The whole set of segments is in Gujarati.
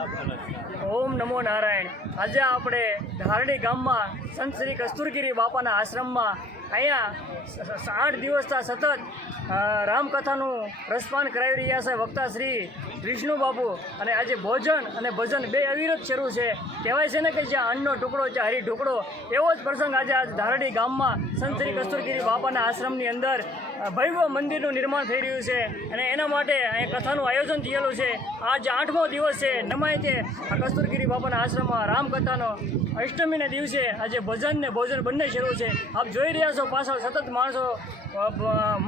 ઓમ નમો નારાયણ। આજે આપણે ધારડી ગામમાં સંત શ્રી કસ્તુરગીરી બાપાના આશ્રમમાં અહીંયા 8 દિવસથી સતત રામકથાનું રસપાન કરાવી રહ્યા છે વક્તા શ્રી વિષ્ણુ બાપુ। અને આજે ભોજન અને ભજન બે અવિરત શરૂ છે। કહેવાય છે ને કે જ્યાં અન્નનો ટુકડો છે હરી ઢુકડો, એવો જ પ્રસંગ આજે ધારડી ગામમાં સંત શ્રી કસ્તુરગીરી બાપાના આશ્રમની અંદર ભવ્ય મંદિરનું નિર્માણ થઈ રહ્યું છે અને એના માટે અહીં કથાનું આયોજન થયેલું છે। આજ 8મો દિવસ છે। નમાય છે આ કસ્તુરગીરી બાપાના આશ્રમમાં રામકથાનો અષ્ટમીના દિવસે આજે ભજન ને ભોજન બંને શરૂ છે। આપ જોઈ રહ્યા છો પાછળ સતત માણસો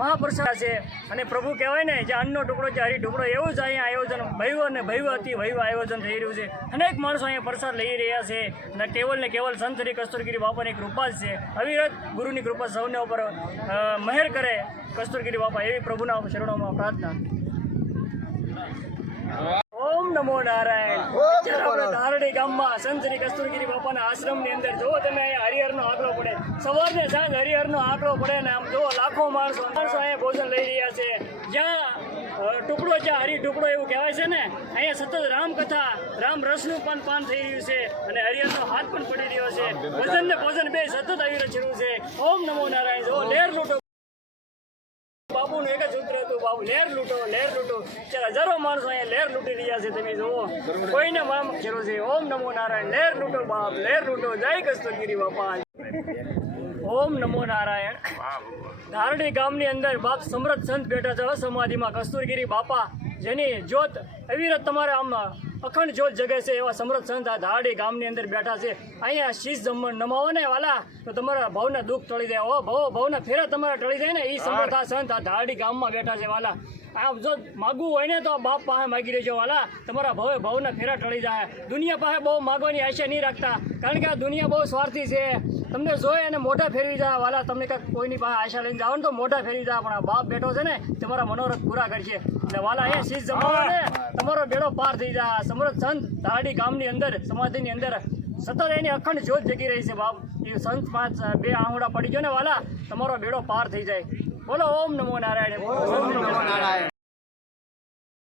મહાપ્રસાદ છે અને પ્રભુ કહેવાય ને જે અન્નનો ટુકડો છે હરી ઢુકડો, એવું જ અહીંયા આયોજન ભવ્ય અને ભવ્ય અતિ ભવ્ય આયોજન થઈ રહ્યું છે। અનેક માણસો અહીંયા પ્રસાદ લઈ રહ્યા છે અને કેવલ ને કેવલ સંત શ્રી કસ્તુરગીરી બાપાની કૃપા જ છે। અવિરત ગુરુની કૃપા સૌને ઉપર મહેર કરે કસ્તુરગીરી બાપા, એવી પ્રભુના શરણોમાં પ્રાર્થના। ઓમ નમો નારાયણ। આપણે ધારડી ગામમાં સંત શ્રી કસ્તુરગીરી બાપાના આશ્રમની અંદર જો તમે અહીંયા હરિહરનો આંકડો પડે, સવારને સાંજ હરિહરનો આંકડો પડે ને આમ જો લાખો માણસો અહીંયા ભોજન લઈ રહ્યા છે। જ્યાં ટુકડો છે હરી ઢુકડો એવું કહેવાય છે ને, અહીંયા સતત રામકથા રામ રસનું પાન થઈ રહ્યું છે અને હરિહરનો હાથ પણ પડી રહ્યો છે। ભજન ને ભોજન બે સતત અવિરત શરૂ છે। ઓમ નમો નારાયણ। જો લહેર લૂંટો બાપુનું એક જ સૂત્ર હતું, બાપુ લહેર લૂંટો લહેર લૂંટો। ત્યારે હજારો માણસો અહીંયા લહેર લૂંટી રહ્યા છે, તમે જુઓ કોઈને મામ જરૂર છે। ઓમ નમો નારાયણ। લહેર લૂંટો બાપ લહેર લૂંટો, જય કસ્તુરગીરી બાપા। ઓમ નમો નારાયણ। ધારડી ગામની અંદર બાપ સમૃદ્ધ સંત બેઠા છે સમાધિમાં કસ્તુરગીરી બાપા, જેની જ્યોત અવિરત તમારે આમ અખંડ જ્યોત જગે છે એવા સમૃદ્ધ સંત આ ધારડી ગામની અંદર બેઠા છે। અહીંયા શીશ નમાવો ને વાલા તો તમારા ભવના દુઃખ ટળી જાય, ભવના ફેરા તમારા ટળી જાય ને, એ સમૃદ્ધ આ સંત આ ધારડી ગામમાં બેઠા છે વાલા। આ જો માગવું હોય ને તો બાપ પાસે માગી લેજો વાલા, તમારા ભવના ફેરા ટળી જાય। દુનિયા પાસે બહુ માગવાની આશા નહીં રાખતા, કારણ કે આ દુનિયા બહુ સ્વાર્થી છે। તમને જોઈ અને મોઢા ફેરવી જાય વાલા, તમને કાંઈક કોઈની પાસે આશા લઈને જાઓ ને તો મોઢા ફેરવી જાય, પણ આ બાપ બેઠો છે ને તમારા મનોરથ પૂરા કરશે। એટલે વાલા અહીંયા શીશ જમાવો ને તમારો બેડો પાર થઈ જાય। સમૃદ્ધ સંત ધારડી ગામની અંદર સમાધિની અંદર સતત એની અખંડ જ્યોત જગી રહી છે બાપ। એ સંત પાંચ બે આંગળા પડી ગયો ને વાલા, તમારો બેડો પાર થઈ જાય। બોલો ઓમ નમો નારાયણ। ઓમ નમો નારાયણ।